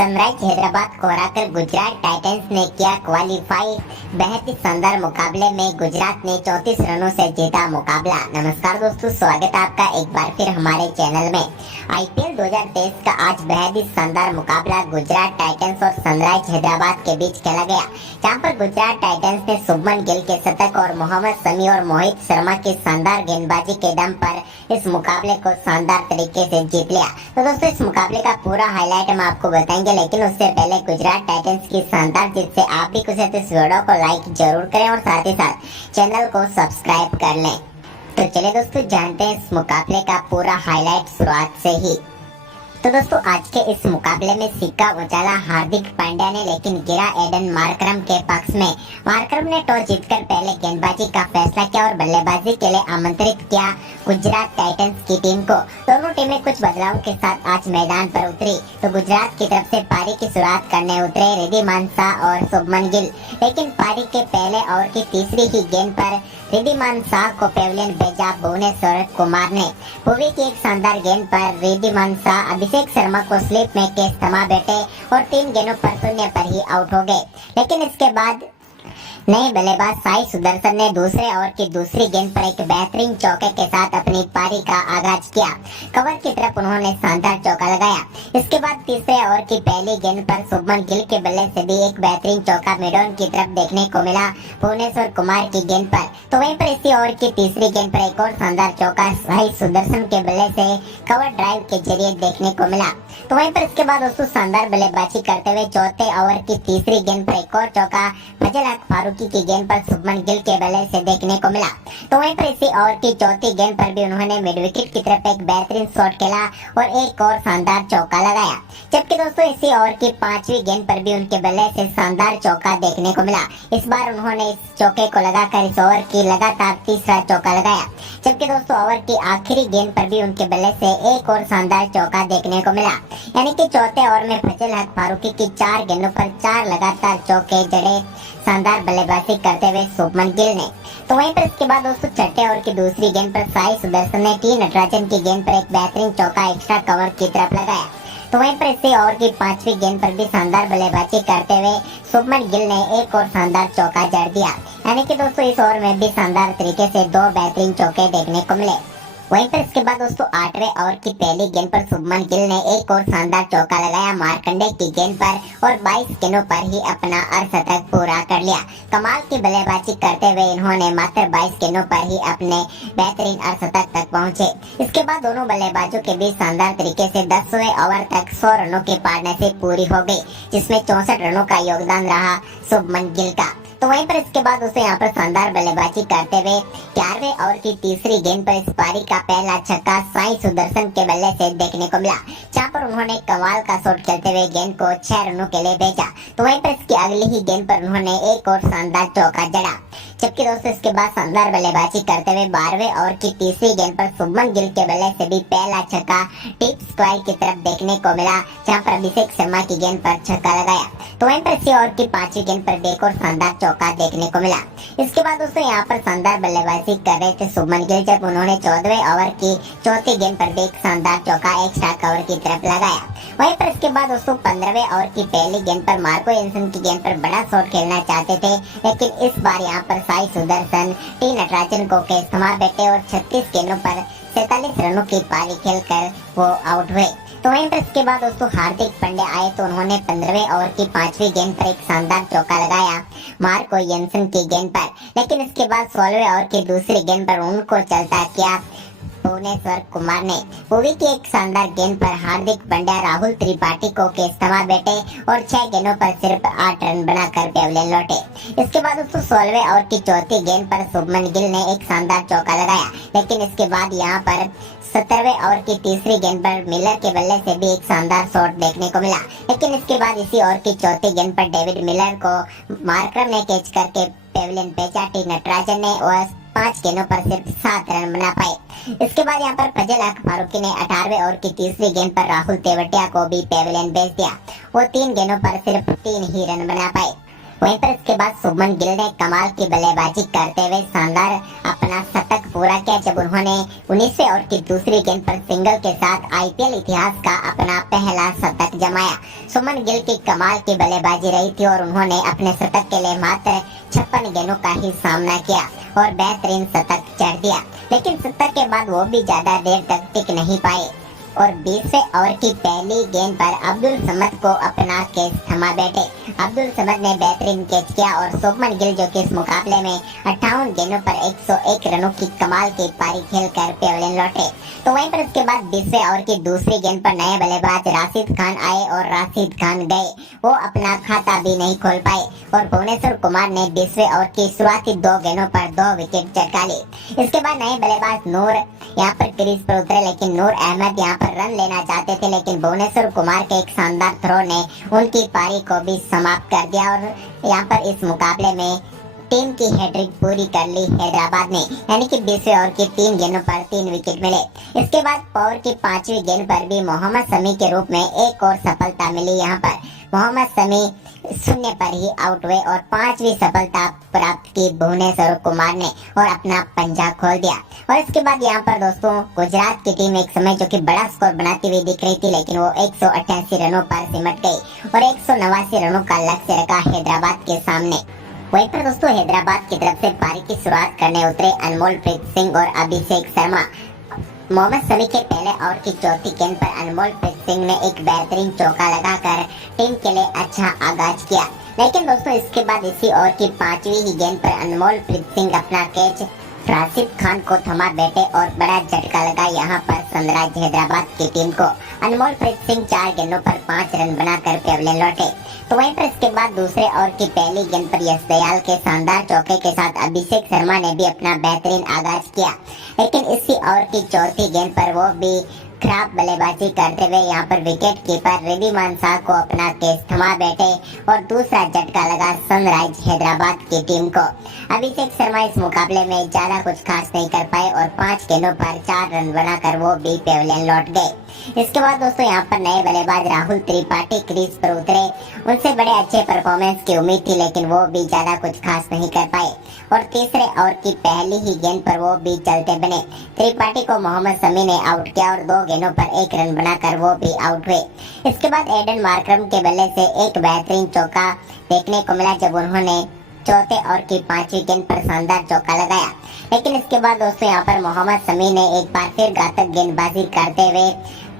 Sunrise Hyderabad को हराकर Gujarat Titans ने किया क्वालिफाई। बेहद ही शानदार मुकाबले में गुजरात ने 34 रनों से जीता मुकाबला। नमस्कार दोस्तों, स्वागत है आपका एक बार फिर हमारे चैनल में। आईपीएल 2023 का आज बेहद ही शानदार मुकाबला गुजरात टाइटंस और सनराइज हैदराबाद के बीच खेला गया, जहां पर गुजरात टाइटंस ने शुभमन गिल के शतक और मोहम्मद शमी और मोहित शर्मा की शानदार गेंदबाजी के दम पर इस मुकाबले को शानदार तरीके से जीत लिया। तो दोस्तों, इस मुकाबले का पूरा हाईलाइट हम आपको बताएंगे, लेकिन उससे पहले गुजरात टाइटंस की शानदार जीत से आप भी खुश हैं तो इस वीडियो को लाइक जरूर करें और साथ ही साथ चैनल को सब्सक्राइब कर लें। तो चलिए दोस्तों, जानते हैं इस मुकाबले का पूरा हाईलाइट शुरुआत से ही। तो दोस्तों, आज के इस मुकाबले में सिक्का उछाला हार्दिक पांड्या ने, लेकिन गिरा एडन मार्करम के पक्ष में। मार्करम ने टॉस जीतकर पहले गेंदबाजी का फैसला किया और बल्लेबाजी के लिए आमंत्रित किया गुजरात टाइटंस की टीम को। दोनों टीमें कुछ बदलाव के साथ आज मैदान पर उतरी। तो गुजरात की तरफ से पारी की शुरुआत करने उतरे रिद्धिमान शाह और शुभमन गिल, लेकिन पारी के पहले ओवर की तीसरी ही गेंद पर रिद्धिमान शाह को पेविलियन भेजा भुवनेश्वर कुमार ने। भुवी की एक शानदार गेंद पर रिद्धिमान शाह अभिषेक शर्मा को स्लिप में कैच थमा बैठे और 3 गेंदों पर 0 पर ही आउट हो गए। लेकिन इसके बाद नए बल्लेबाज साई सुदर्शन ने दूसरे ओवर की दूसरी गेंद पर एक बेहतरीन चौके के साथ अपनी पारी का आगाज किया। कवर की तरफ उन्होंने शानदार चौका लगाया। इसके बाद तीसरे ओवर की पहली गेंद पर शुभमन गिल के बल्ले से भी एक बेहतरीन चौका मिडॉन की तरफ देखने को मिला भुवनेश्वर कुमार की गेंद पर। तो वहीं पर इसी ओवर की तीसरी गेंद पर एक और शानदार चौका साई सुदर्शन के बल्ले से कवर ड्राइव के जरिए देखने को मिला। तो वहीं पर इसके बाद दोस्तों शानदार बल्लेबाजी करते हुए चौथे ओवर की तीसरी गेंद पर एक और चौका फजल हक फारूकी की गेंद पर शुभमन गिल के बल्ले से देखने को मिला। तो वहीं पर इसी ओवर की चौथी गेंद पर भी उन्होंने मिड विकेट की तरफ एक बेहतरीन शॉट खेला और एक और शानदार चौका लगाया। जबकि दोस्तों इसी ओवर की 5वीं गेंद पर भी उनके बल्ले से शानदार चौका देखने को मिला। इस बार उन्होंने इस चौके को लगाकर इस ओवर की लगातार तीसरा चौका लगाया। जबकि दोस्तों ओवर की आखिरी गेंद पर भी उनके बल्ले से एक और शानदार चौका देखने को मिला। यानी कि चौथे ओवर में फजल हक फारूकी की 4 गेंदों पर 4 लगातार चौके जड़े शानदार बल्लेबाजी करते हुए शुभमन गिल ने। तो वहीं पर इसके बाद दोस्तों छठे ओवर की दूसरी गेंद पर साई सुदर्शन ने टी नटराजन की गेंद पर एक बेहतरीन चौका एक्स्ट्रा कवर की तरफ लगाया। तो वहीं पर इसी ओवर की 5वीं गेंद पर भी शानदार बल्लेबाजी करते हुए शुभमन गिल ने एक और शानदार चौका जड़ दिया। यानी कि दोस्तों इस ओवर में भी शानदार तरीके से 2 बेहतरीन चौके देखने को मिले। वहीं पर इसके बाद दोस्तों 8वें ओवर की पहली गेंद पर शुभमन गिल ने एक और शानदार चौका लगाया मार्कंडे की गेंद पर और 22 गेंदों पर ही अपना अर्धशतक पूरा कर लिया। कमाल की बल्लेबाजी करते हुए इन्होंने मात्र 22 गेंदों पर ही अपने बेहतरीन अर्धशतक तक पहुंचे। इसके बाद दोनों बल्लेबाजों के बीच शानदार तरीके से 10वें ओवर तक 100 रनों की पार्टनरशिप पूरी हो गई, जिसमें 64 रनों का योगदान रहा शुभमन गिल का। तो वहीं पर इसके बाद उसे यहाँ पर शानदार बल्लेबाजी करते हुए 11वें ओवर की तीसरी गेंद पर इस पारी का पहला छक्का साई सुदर्शन के बल्ले से देखने को मिला, जहाँ पर उन्होंने कमाल का शॉट खेलते हुए गेंद को 6 रनों के लिए भेजा। तो वहीं पर इसकी अगली ही गेंद पर उन्होंने एक और शानदार चौका जड़ा। जबकि दोस्तों इसके बाद शानदार बल्लेबाजी करते हुए 12वें ओवर की तीसरी गेंद पर शुभमन गिल के बल्ले से भी पहला छक्का टिप स्क्वायर की तरफ देखने को मिला, जहाँ पर अभिषेक शर्मा की गेंद पर छक्का लगाया। तो वहीं पर इसी ओवर की 5वीं गेंद पर एक और शानदार चौका देखने को मिला। इसके बाद दोस्तों यहाँ पर शानदार बल्लेबाजी कर रहे थे शुभमन गिल, जब उन्होंने 14वें ओवर की चौथी गेंद पर भी एक शानदार चौका एक्स्ट्रा कवर की तरफ लगाया। वहीं पर इसके बाद दोस्तों 15वें ओवर की पहली गेंद पर मार्को एंसन की गेंद पर बड़ा शॉट खेलना चाहते थे, लेकिन इस बार यहाँ पर साई सुदर्शन टी नटराजन को कैच थमा बैठे और 36 गेंदों पर 47 रनों की पारी खेलकर वो आउट हुए। तो वहीं पर इसके बाद दोस्तों हार्दिक पांड्या आए तो उन्होंने 15वें ओवर की 5वीं गेंद पर एक शानदार चौका लगाया मार्को एंसन की गेंद पर, लेकिन इसके बाद 16वें ओवर की दूसरी गेंद पर उनको चलता किया भुवनेश्वर कुमार ने। भुवी की एक शानदार गेंद पर हार्दिक पांड्या राहुल त्रिपाठी को कैच थमा बैठे और 6 गेंदों पर सिर्फ 8 रन बनाकर पेविलियन लौटे। इसके बाद दोस्तों 16वें ओवर की चौथी गेंद पर शुभमन गिल ने एक शानदार चौका लगाया, लेकिन इसके बाद यहाँ पर 17वें ओवर की तीसरी गेंद पर मिलर के बल्ले से भी एक शानदार शॉट देखने को मिला। लेकिन इसके बाद इसी ओवर की चौथी गेंद पर डेविड मिलर को मार्करम ने कैच करके पेविलियन भेजा। टी नटराजन ने 5 गेंदों पर सिर्फ 7 रन बना पाए। इसके बाद यहाँ पर फजल हक फारूकी ने 18वें ओवर की तीसरी गेंद पर राहुल तेवतिया को भी पेविलियन भेज दिया। वो 3 गेंदों पर सिर्फ 3 ही रन बना पाए। वहीं पर इसके बाद शुभमन गिल ने कमाल की बल्लेबाजी करते हुए शानदार अपना शतक पूरा किया जब उन्होंने 19वें ओवर की दूसरी गेंद पर सिंगल के साथ आईपीएल इतिहास का अपना पहला शतक जमाया। शुभमन गिल की कमाल की बल्लेबाजी रही थी और उन्होंने अपने शतक के लिए मात्र 56 गेंदों का ही सामना किया और बेहतरीन शतक जड़ दिया, लेकिन 70 के बाद वो भी ज्यादा देर तक टिक नहीं पाए और 20वें ओवर की पहली गेंद पर अब्दुल समद को अपना कैच थमा बैठे। अब्दुल समद ने बेहतरीन कैच किया और शुभमन गिल जो कि इस मुकाबले में 58 गेंदों पर 101 रनों की कमाल की पारी खेलकर पेविलियन लौटे। तो वहीं पर उसके बाद 20वें ओवर की दूसरी गेंद पर नए बल्लेबाज राशिद खान आए और राशिद खान गए, वो अपना खाता भी नहीं खोल पाए और भुवनेश्वर कुमार ने 20वें ओवर की शुरुआती 2 गेंदों पर 2 विकेट चटका ली। इसके बाद नए बल्लेबाज नूर यहाँ पर क्रीज पर उतरे, लेकिन नूर अहमद यहाँ पर रन लेना चाहते थे, लेकिन भुवनेश्वर कुमार के एक शानदार थ्रो ने उनकी पारी को भी समाप्त कर दिया और यहाँ पर इस मुकाबले में टीम की हैट्रिक पूरी कर ली हैदराबाद ने, यानी कि 20वें ओवर की 3 गेंदों पर 3 विकेट मिले। इसके बाद ओवर की 5वीं गेंद पर भी मोहम्मद शमी के रूप में एक और सफलता मिली। यहाँ पर मोहम्मद शमी 0 पर ही आउट हुए और 5वीं सफलता प्राप्त की भुवनेश्वर कुमार ने और अपना पंजा खोल दिया। और इसके बाद यहाँ पर दोस्तों गुजरात की टीम एक समय जो कि बड़ा स्कोर बनाती हुई दिख रही थी, लेकिन वो 188 रनों पर सिमट गई और 189 रनों का लक्ष्य रखा हैदराबाद के सामने। वहीं पर दोस्तों हैदराबाद की तरफ से पारी की शुरुआत करने उतरे अनमोलप्रीत सिंह और अभिषेक शर्मा। मोहम्मद शमी के पहले ओवर की चौथी गेंद पर अनमोलप्रीत सिंह ने एक बेहतरीन चौका लगाकर टीम के लिए अच्छा आगाज किया, लेकिन दोस्तों इसके बाद इसी ओवर की 5वीं ही गेंद पर अनमोलप्रीत सिंह अपना कैच राशिद खान को थमा बैठे और बड़ा झटका लगा यहाँ पर सनराइज हैदराबाद की टीम को। अनमोलप्रीत सिंह 4 गेंदों पर 5 रन बनाकर पेविलियन लौटे। तो वहीं पर इसके बाद दूसरे ओवर की पहली गेंद पर यश दयाल के शानदार चौके के साथ अभिषेक शर्मा ने भी अपना बेहतरीन आगाज किया, लेकिन इसी ओवर की चौथी गेंद पर वो भी खराब बल्लेबाजी करते हुए यहाँ पर विकेट कीपर रिद्धिमान शाह को अपना कैच थमा बैठे और दूसरा झटका लगा सनराइज हैदराबाद की टीम को। अभिषेक शर्मा इस मुकाबले में ज्यादा कुछ खास नहीं कर पाए और 5 गेंदों पर 4 रन बनाकर वो भी पेविलियन लौट गए। इसके बाद दोस्तों यहाँ पर नए बल्लेबाज राहुल त्रिपाठी क्रीज पर उतरे। उनसे बड़े अच्छे परफॉर्मेंस की उम्मीद थी, लेकिन वो भी ज्यादा कुछ खास नहीं कर पाए और तीसरे ओवर की पहली ही गेंद पर वो भी चलते बने। त्रिपाठी को मोहम्मद शमी ने आउट किया और 2 गेंदों पर 1 रन बनाकर वो भी आउट हुए। इसके बाद एडन मार्करम के बल्ले से एक बेहतरीन चौका देखने को मिला जब उन्होंने चौथे ओवर की 5वीं गेंद पर शानदार चौका लगाया, लेकिन इसके बाद दोस्तों यहाँ पर मोहम्मद शमी ने एक बार फिर घातक गेंदबाजी करते हुए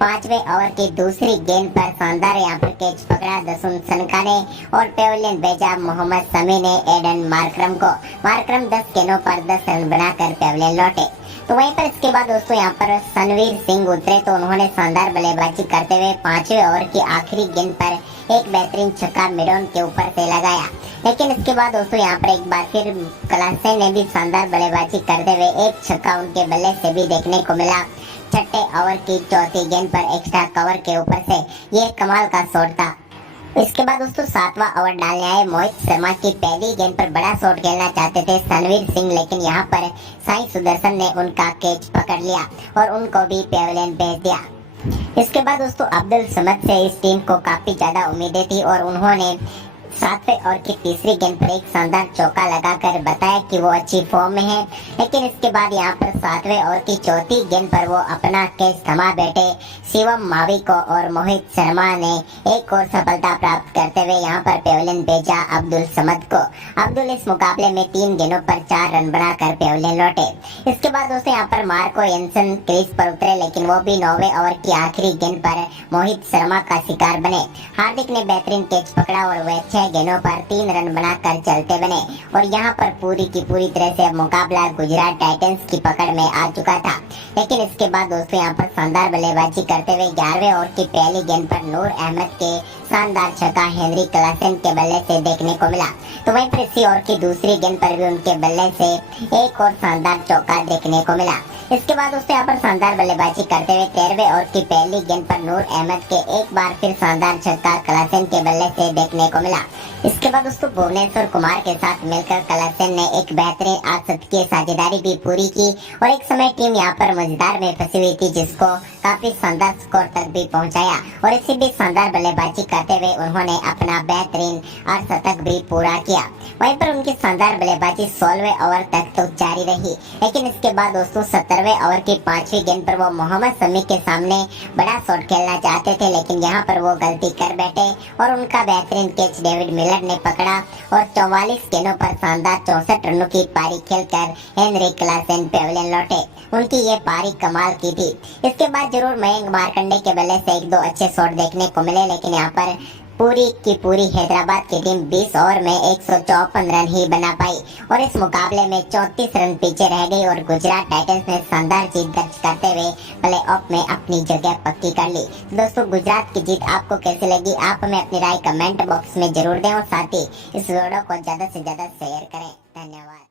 5वें ओवर की दूसरी गेंद पर शानदार यहाँ पर कैच पकड़ा दसुन सनका ने और पेविलियन भेजा मोहम्मद शमी ने एडन मार्करम को। मार्करम 10 गेंदों पर 10 रन बनाकर पेविलियन लौटे। तो वहीं पर इसके बाद दोस्तों यहाँ पर सनवीर सिंह उतरे तो उन्होंने शानदार बल्लेबाजी करते हुए 5वें ओवर की आखिरी गेंद पर एक बेहतरीन छक्का मिडॉन के ऊपर से लगाया, लेकिन इसके बाद दोस्तों यहाँ पर एक बार फिर क्लासे ने भी शानदार बल्लेबाजी करते हुए एक छक्का उनके बल्ले से भी देखने को मिला। छठे ओवर की चौथी गेंद पर एक्स्ट्रा कवर के ऊपर से ये कमाल का शॉट था। इसके बाद दोस्तों 7वां ओवर डालने आए मोहित शर्मा की पहली गेंद पर बड़ा शॉट खेलना चाहते थे सनवीर सिंह, लेकिन यहाँ पर साई सुदर्शन ने उनका कैच पकड़ लिया और उनको भी पेविलियन भेज दिया। इसके बाद दोस्तों अब्दुल समद से इस टीम को काफी ज्यादा उम्मीदें थी और उन्होंने 7वें ओवर की तीसरी गेंद पर एक शानदार चौका लगाकर बताया कि वो अच्छी फॉर्म में है, लेकिन इसके बाद यहाँ पर 7वें ओवर की चौथी गेंद पर वो अपना कैच थमा बैठे शिवम मावी को और मोहित शर्मा ने एक और सफलता प्राप्त करते हुए यहाँ पर पेविलियन भेजा अब्दुल समद को। अब्दुल इस मुकाबले में 3 गेंदों पर 4 रन बनाकर पेविलियन लौटे। इसके बाद दोस्तों यहाँ पर मार्को एंसन क्रीज पर उतरे, लेकिन वो भी 9वें ओवर की आखिरी गेंद पर मोहित शर्मा का शिकार बने। हार्दिक ने बेहतरीन कैच पकड़ा और वह 6 गेंदों पर 3 रन बनाकर चलते बने और यहाँ पर पूरी की पूरी तरह से मुकाबला गुजरात टाइटंस की पकड़ में आ चुका था। लेकिन इसके बाद दोस्तों यहाँ पर शानदार बल्लेबाजी करते हुए 11वें ओवर की पहली गेंद पर नूर अहमद के शानदार छक्का हेनरी क्लासन के बल्ले से देखने को मिला। तो वहीं पर इसी ओवर की दूसरी गेंद पर भी उनके बल्ले से एक और शानदार चौका देखने को मिला। इसके बाद दोस्तों यहाँ पर शानदार बल्लेबाजी करते हुए 13वें ओवर की पहली गेंद पर नूर अहमद के एक बार फिर शानदार छक्का कलासेन के बल्ले से देखने को मिला। इसके बाद दोस्तों भुवनेश्वर कुमार के साथ मिलकर कलासेन ने एक बेहतरीन अर्धशतकीय साझेदारी भी पूरी की और एक समय टीम यहाँ पर मजेदार में फंसी हुई थी, जिसको काफी शानदार स्कोर तक भी पहुंचाया और इसी बीच शानदार बल्लेबाजी करते हुए उन्होंने अपना बेहतरीन अर्धशतक भी पूरा किया। वहीं पर उनकी शानदार बल्लेबाजी 16वें ओवर तक तो जारी रही, लेकिन इसके बाद दोस्तों 17वें ओवर की 5वीं गेंद पर वो मोहम्मद शमी के सामने बड़ा शॉट खेलना चाहते थे, लेकिन यहाँ पर वो गलती कर बैठे और उनका बेहतरीन कैच डेविड मिलर ने पकड़ा और 44 गेंदों पर शानदार 64 रनों की पारी खेलकर हेनरी क्लासेन पेविलियन लौटे। उनकी ये पारी कमाल की थी। इसके बाद जरूर मयंक मार्कंडे के बल्ले से एक दो अच्छे शॉट देखने को मिले, लेकिन यहाँ पर पूरी की पूरी हैदराबाद की टीम 20 ओवर में 154 रन ही बना पाई और इस मुकाबले में 34 रन पीछे रह गई और गुजरात टाइटंस ने शानदार जीत दर्ज करते हुए प्ले ऑफ में अपनी जगह पक्की कर ली। दोस्तों गुजरात की जीत आपको कैसी लगी, आप हमें अपनी राय कमेंट बॉक्स में जरूर दें और साथ ही इस वीडियो को ज्यादा से ज्यादा शेयर करें। धन्यवाद।